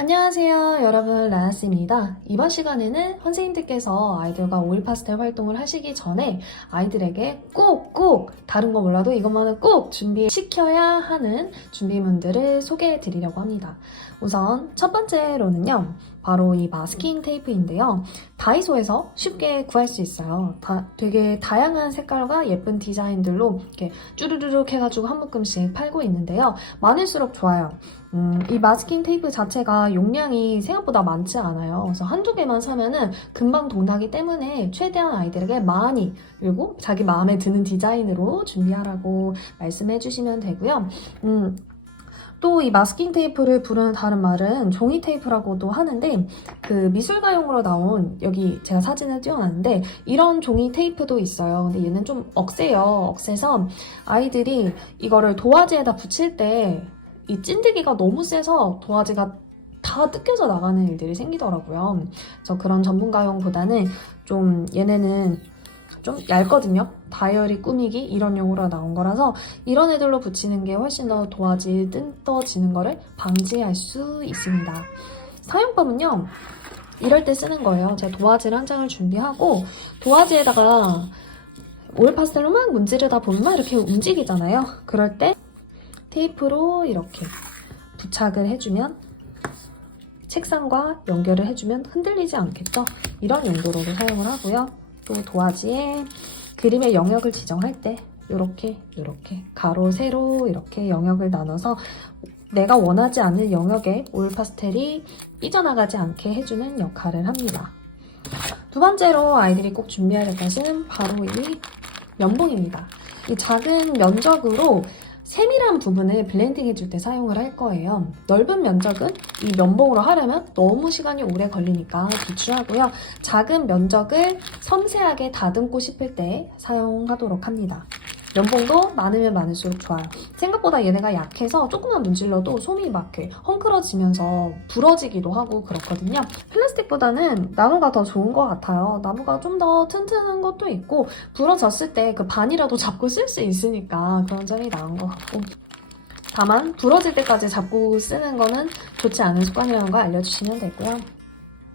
안녕하세요 여러분, 라나스입니다. 이번 시간에는 선생님들께서 아이들과 오일 파스텔 활동을 하시기 전에 아이들에게 꼭 다른 거 몰라도 이것만은 꼭 준비시켜야 하는 준비물들을 소개해 드리려고 합니다. 우선 첫 번째로는요, 바로 이 마스킹 테이프인데요. 다이소에서 쉽게 구할 수 있어요. 되게 다양한 색깔과 예쁜 디자인들로 이렇게 쭈르르륵 해가지고 한 묶음씩 팔고 있는데요. 많을수록 좋아요. 이 마스킹 테이프 자체가 용량이 생각보다 많지 않아요. 그래서 한두 개만 사면은 금방 동나기 때문에 최대한 아이들에게 많이, 그리고 자기 마음에 드는 디자인으로 준비하라고 말씀해 주시면 되고요. 또 이 마스킹 테이프를 부르는 다른 말은 종이 테이프라고도 하는데, 그 미술가용으로 나온, 여기 제가 사진을 띄워놨는데 이런 종이 테이프도 있어요. 근데 얘는 좀 억세요. 억세서 아이들이 이거를 도화지에다 붙일 때 이 찐득이가 너무 세서 도화지가 다 뜯겨져 나가는 일들이 생기더라고요. 그래서 그런 전문가용보다는 좀 얘네는 좀 얇거든요. 다이어리 꾸미기 이런 용으로 나온 거라서 이런 애들로 붙이는 게 훨씬 더 도화지 뜯어지는 거를 방지할 수 있습니다. 사용법은요, 이럴 때 쓰는 거예요. 제가 도화지를 한 장을 준비하고 도화지에다가 오일 파스텔로 막 문지르다 보면 막 이렇게 움직이잖아요. 그럴 때 테이프로 이렇게 부착을 해주면, 책상과 연결을 해주면 흔들리지 않겠죠? 이런 용도로 사용을 하고요. 또 도화지에 그림의 영역을 지정할 때 이렇게 가로, 세로 이렇게 영역을 나눠서 내가 원하지 않는 영역에 오일 파스텔이 삐져나가지 않게 해주는 역할을 합니다. 두 번째로 아이들이 꼭 준비해야 될 것은 바로 이 면봉입니다. 이 작은 면적으로 세밀한 부분을 블렌딩 해줄 때 사용을 할 거예요. 넓은 면적은 이 면봉으로 하려면 너무 시간이 오래 걸리니까 비추하고요. 작은 면적을 섬세하게 다듬고 싶을 때 사용하도록 합니다. 면봉도 많으면 많을수록 좋아요. 생각보다 얘네가 약해서 조금만 문질러도 솜이 막 이렇게 헝클어지면서 부러지기도 하고 그렇거든요. 플라스틱보다는 나무가 더 좋은 것 같아요. 나무가 좀 더 튼튼한 것도 있고, 부러졌을 때 그 반이라도 잡고 쓸 수 있으니까 그런 점이 나은 것 같고, 다만 부러질 때까지 잡고 쓰는 거는 좋지 않은 습관이라는 거 알려주시면 되고요.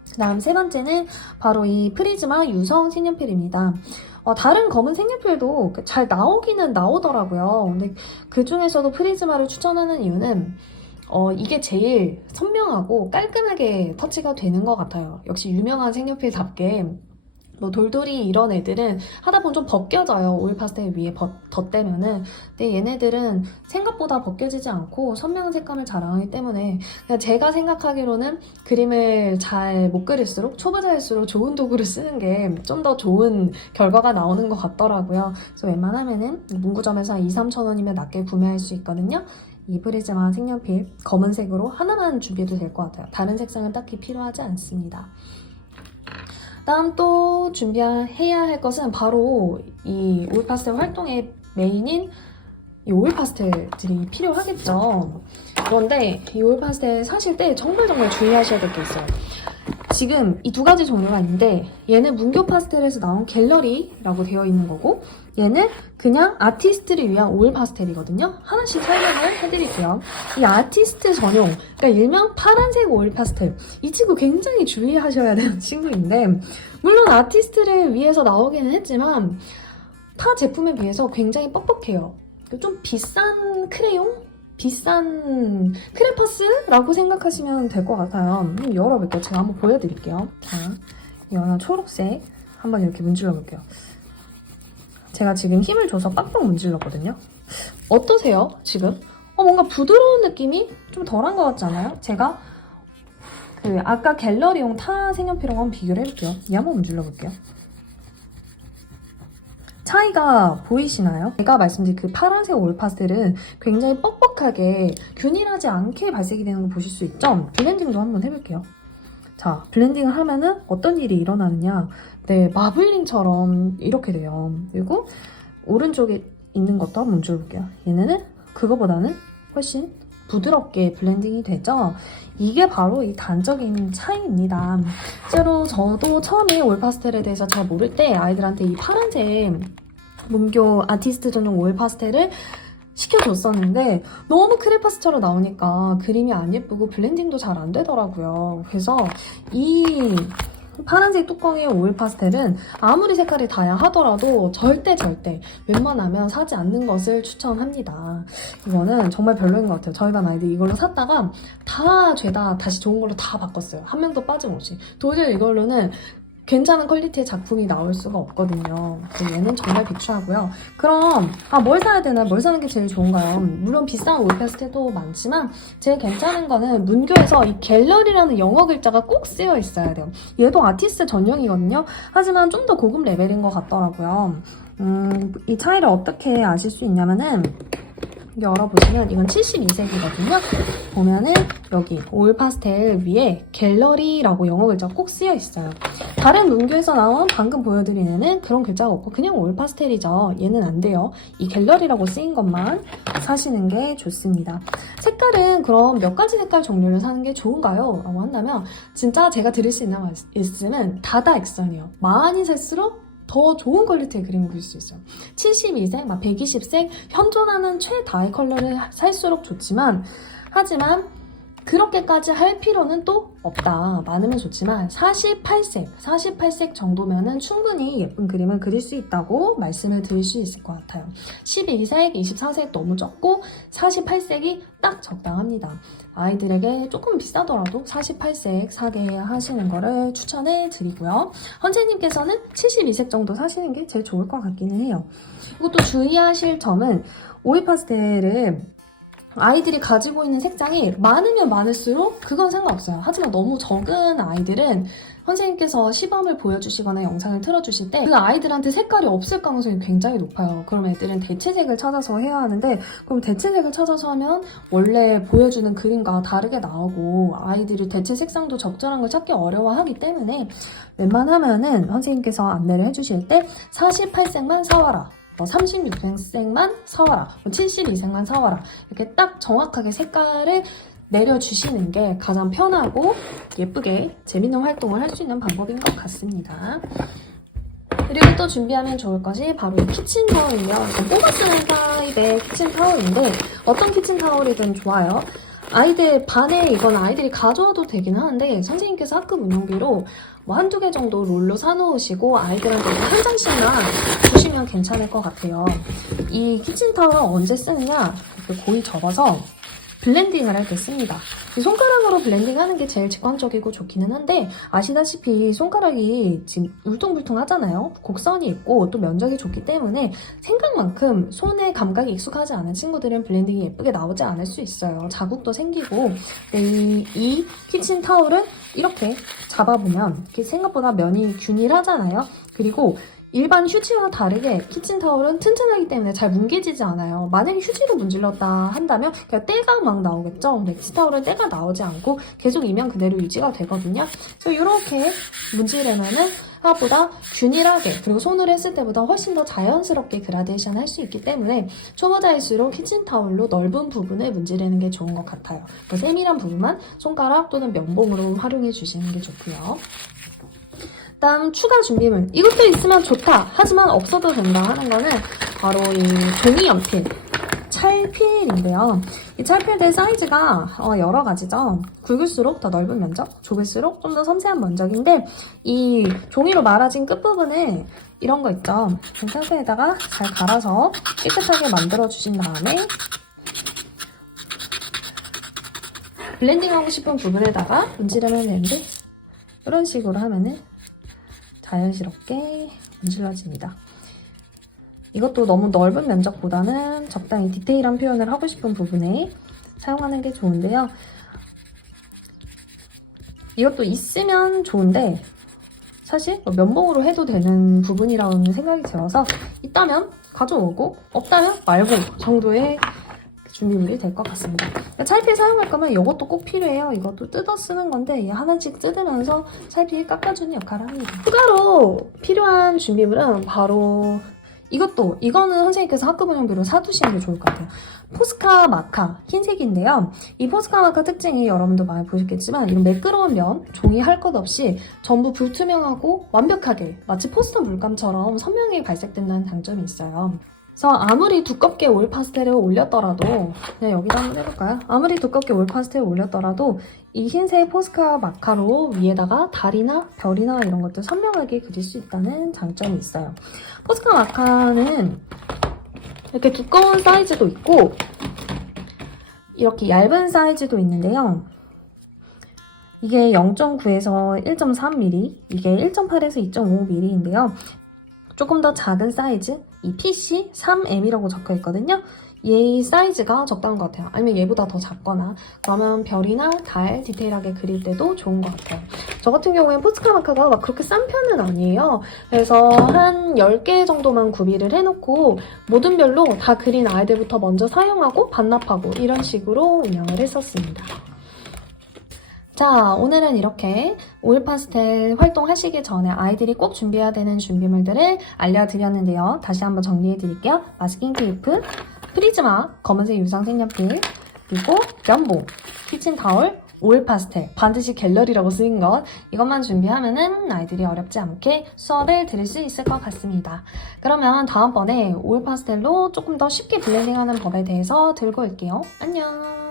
그 다음 세 번째는 바로 이 프리즈마 유성 색연필입니다. 다른 검은 색연필도 잘 나오기는 나오더라고요. 근데 그 중에서도 프리즈마를 추천하는 이유는 이게 제일 선명하고 깔끔하게 터치가 되는 것 같아요. 역시 유명한 색연필답게 뭐 돌돌이 이런 애들은 하다 보면 좀 벗겨져요. 오일 파스텔 위에 덧대면은. 근데 얘네들은 생각보다 벗겨지지 않고 선명한 색감을 자랑하기 때문에, 그냥 제가 생각하기로는 그림을 잘 못 그릴수록 초보자일수록 좋은 도구를 쓰는 게 좀 더 좋은 결과가 나오는 것 같더라고요. 그래서 웬만하면은 문구점에서 한 2-3천 원이면 낮게 구매할 수 있거든요. 이 프리즈마 색연필 검은색으로 하나만 준비해도 될 것 같아요. 다른 색상은 딱히 필요하지 않습니다. 다음 또 준비해야 할 것은 바로 이 오일 파스텔 활동의 메인인 이 오일 파스텔들이 필요하겠죠. 그런데 이 오일 파스텔 사실 때 정말 주의하셔야 될 게 있어요. 지금 이 두 가지 종류가 있는데, 얘는 문교 파스텔에서 나온 갤러리라고 되어 있는 거고, 얘는 그냥 아티스트를 위한 오일 파스텔이거든요. 하나씩 설명을 해드릴게요. 이 아티스트 전용, 그러니까 일명 파란색 오일 파스텔, 이 친구 굉장히 주의하셔야 되는 친구인데, 물론 아티스트를 위해서 나오기는 했지만 타 제품에 비해서 굉장히 뻑뻑해요. 좀 비싼 크레용? 비싼 크레파스라고 생각하시면 될 것 같아요. 열어볼게요. 제가 한번 보여드릴게요. 자, 이거는 초록색 한번 이렇게 문질러 볼게요. 제가 지금 힘을 줘서 빡빡 문질렀거든요. 어떠세요? 지금? 뭔가 부드러운 느낌이 좀 덜한 것 같지 않아요? 제가 아까 갤러리용 타 색연필하고 한번 비교를 해볼게요. 얘 한번 문질러 볼게요. 차이가 보이시나요? 제가 말씀드린 그 파란색 오일 파스텔은 굉장히 뻑뻑하게 균일하지 않게 발색이 되는 거 보실 수 있죠? 블렌딩도 한번 해볼게요. 자, 블렌딩을 하면은 어떤 일이 일어나느냐. 네, 마블링처럼 이렇게 돼요. 그리고 오른쪽에 있는 것도 한번 문질러볼게요. 얘네는 그거보다는 훨씬 부드럽게 블렌딩이 되죠? 이게 바로 이 단적인 차이입니다. 실제로 저도 처음에 오일 파스텔에 대해서 잘 모를 때 아이들한테 이 파란색 문교 아티스트 전용 오일 파스텔을 시켜줬었는데 너무 크레파스처럼 나오니까 그림이 안 예쁘고 블렌딩도 잘 안 되더라고요. 그래서 이 파란색 뚜껑의 오일 파스텔은 아무리 색깔이 다양하더라도 절대 웬만하면 사지 않는 것을 추천합니다. 이거는 정말 별로인 것 같아요. 저희 반 아이들 이걸로 샀다가 다 죄다 다시 좋은 걸로 다 바꿨어요. 한 명도 빠짐없이. 도저히 이걸로는 괜찮은 퀄리티의 작품이 나올 수가 없거든요. 그래서 얘는 정말 비추하고요. 그럼 뭘 사야 되나? 뭘 사는 게 제일 좋은가요? 물론 비싼 오일 파스텔도 많지만 제일 괜찮은 거는 문교에서 이 갤러리라는 영어 글자가 꼭 쓰여 있어야 돼요. 얘도 아티스트 전용이거든요. 하지만 좀 더 고급 레벨인 것 같더라고요. 이 차이를 어떻게 아실 수 있냐면은 열어보시면 이건 72색이거든요. 보면은 여기 오일 파스텔 위에 갤러리라고 영어 글자가 꼭 쓰여 있어요. 다른 문교에서 나온 방금 보여드린 애는 그런 글자가 없고 그냥 오일 파스텔이죠. 얘는 안 돼요. 이 갤러리라고 쓰인 것만 사시는 게 좋습니다. 색깔은 그럼 몇 가지 색깔 종류를 사는 게 좋은가요? 라고 한다면 진짜 제가 드릴 수 있는 말씀은 다다 액션이에요. 많이 살수록 더 좋은 퀄리티의 그림을 그릴 수 있어요. 72색, 120색, 현존하는 최다의 컬러를 살수록 좋지만 하지만 그렇게까지 할 필요는 또 없다. 많으면 좋지만 48색 정도면은 충분히 예쁜 그림을 그릴 수 있다고 말씀을 드릴 수 있을 것 같아요. 12색, 24색 너무 적고 48색이 딱 적당합니다. 아이들에게 조금 비싸더라도 48색 사게 하시는 거를 추천해 드리고요. 헌재님께서는 72색 정도 사시는 게 제일 좋을 것 같기는 해요. 그리고 또 주의하실 점은 오일 파스텔을 아이들이 가지고 있는 색상이 많으면 많을수록 그건 상관없어요. 하지만 너무 적은 아이들은 선생님께서 시범을 보여주시거나 영상을 틀어주실 때 그 아이들한테 색깔이 없을 가능성이 굉장히 높아요. 그럼 애들은 대체색을 찾아서 해야 하는데 그럼 대체색을 찾아서 하면 원래 보여주는 그림과 다르게 나오고 아이들이 대체 색상도 적절한 걸 찾기 어려워하기 때문에 웬만하면은 선생님께서 안내를 해주실 때 48색만 사와라. 36색만 사와라, 72색만 사와라 이렇게 딱 정확하게 색깔을 내려주시는 게 가장 편하고 예쁘게 재밌는 활동을 할 수 있는 방법인 것 같습니다. 그리고 또 준비하면 좋을 것이 바로 이 키친타올이에요. 이건 뽑아 쓰는 타입의 키친타올인데 어떤 키친타올이든 좋아요. 아이들 반에 이건 아이들이 가져와도 되긴 하는데 선생님께서 학급 운영비로 한두 개 정도 롤로 사놓으시고 아이들한테 한 장씩만 주시면 괜찮을 것 같아요. 이 키친타올은 언제 쓰느냐? 이렇게 고이 접어서 블렌딩을 할 때 씁니다. 손가락으로 블렌딩하는 게 제일 직관적이고 좋기는 한데 아시다시피 손가락이 지금 울퉁불퉁 하잖아요. 곡선이 있고 또 면적이 좁기 때문에 생각만큼 손에 감각이 익숙하지 않은 친구들은 블렌딩이 예쁘게 나오지 않을 수 있어요. 자국도 생기고 이 키친타올을 이렇게 잡아보면 생각보다 면이 균일하잖아요. 그리고 일반 휴지와 다르게 키친타올은 튼튼하기 때문에 잘 뭉개지지 않아요. 만약에 휴지로 문질렀다 한다면 그냥 때가 막 나오겠죠? 근데 키친타올은 때가 나오지 않고 계속 이면 그대로 유지가 되거든요. 그래서 이렇게 문지르면은 생각보다 균일하게 그리고 손으로 했을 때보다 훨씬 더 자연스럽게 그라데이션 할 수 있기 때문에 초보자일수록 키친타올로 넓은 부분을 문지르는 게 좋은 것 같아요. 그 세밀한 부분만 손가락 또는 면봉으로 활용해 주시는 게 좋고요. 다음 추가 준비물, 이것도 있으면 좋다 하지만 없어도 된다 하는 거는 바로 이 종이 연필 찰필인데요. 이 찰필들 사이즈가 여러 가지죠. 굵을수록 더 넓은 면적, 좁을수록 좀 더 섬세한 면적인데 이 종이로 말아진 끝부분에 이런 거 있죠. 이 상태에다가 잘 갈아서 깨끗하게 만들어 주신 다음에 블렌딩하고 싶은 부분에다가 문지르면 되는데 이런 식으로 하면은 자연스럽게 문질러집니다. 이것도 너무 넓은 면적보다는 적당히 디테일한 표현을 하고 싶은 부분에 사용하는 게 좋은데요. 이것도 있으면 좋은데 사실 면봉으로 해도 되는 부분이라는 생각이 들어서 있다면 가져오고 없다면 말고 정도의 준비물이 될 것 같습니다. 찰필 사용할 거면 이것도 꼭 필요해요. 이것도 뜯어 쓰는 건데 하나씩 뜯으면서 찰필 깎아주는 역할을 합니다. 추가로 필요한 준비물은 바로 이거는 선생님께서 학급 운영비로 사두시는 게 좋을 것 같아요. 포스카 마카 흰색인데요. 이 포스카 마카 특징이 여러분도 많이 보셨겠지만 이런 매끄러운 면, 종이 할 것 없이 전부 불투명하고 완벽하게 마치 포스터 물감처럼 선명하게 발색된다는 장점이 있어요. 그래서 아무리 두껍게 올 파스텔을 올렸더라도 그냥 여기다 한번 해볼까요? 아무리 두껍게 올 파스텔을 올렸더라도 이 흰색 포스카 마카로 위에다가 달이나 별이나 이런 것들 선명하게 그릴 수 있다는 장점이 있어요. 포스카 마카는 이렇게 두꺼운 사이즈도 있고 이렇게 얇은 사이즈도 있는데요. 이게 0.9에서 1.3mm, 이게 1.8에서 2.5mm인데요. 조금 더 작은 사이즈, 이 PC 3M이라고 적혀 있거든요. 얘 사이즈가 적당한 것 같아요. 아니면 얘보다 더 작거나 그러면 별이나 달 디테일하게 그릴 때도 좋은 것 같아요. 저 같은 경우엔 포스카 마카가 막 그렇게 싼 편은 아니에요. 그래서 한 10개 정도만 구비를 해놓고 모든 별로 다 그린 아이들부터 먼저 사용하고 반납하고 이런 식으로 운영을 했었습니다. 자, 오늘은 이렇게 오일 파스텔 활동하시기 전에 아이들이 꼭 준비해야 되는 준비물들을 알려드렸는데요. 다시 한번 정리해드릴게요. 마스킹 테이프, 프리즈마, 검은색 유성 색연필, 그리고 면봉, 키친타올, 오일 파스텔, 반드시 갤러리라고 쓰인 것, 이것만 준비하면은 아이들이 어렵지 않게 수업을 들을 수 있을 것 같습니다. 그러면 다음번에 오일 파스텔로 조금 더 쉽게 블렌딩하는 법에 대해서 들고 올게요. 안녕!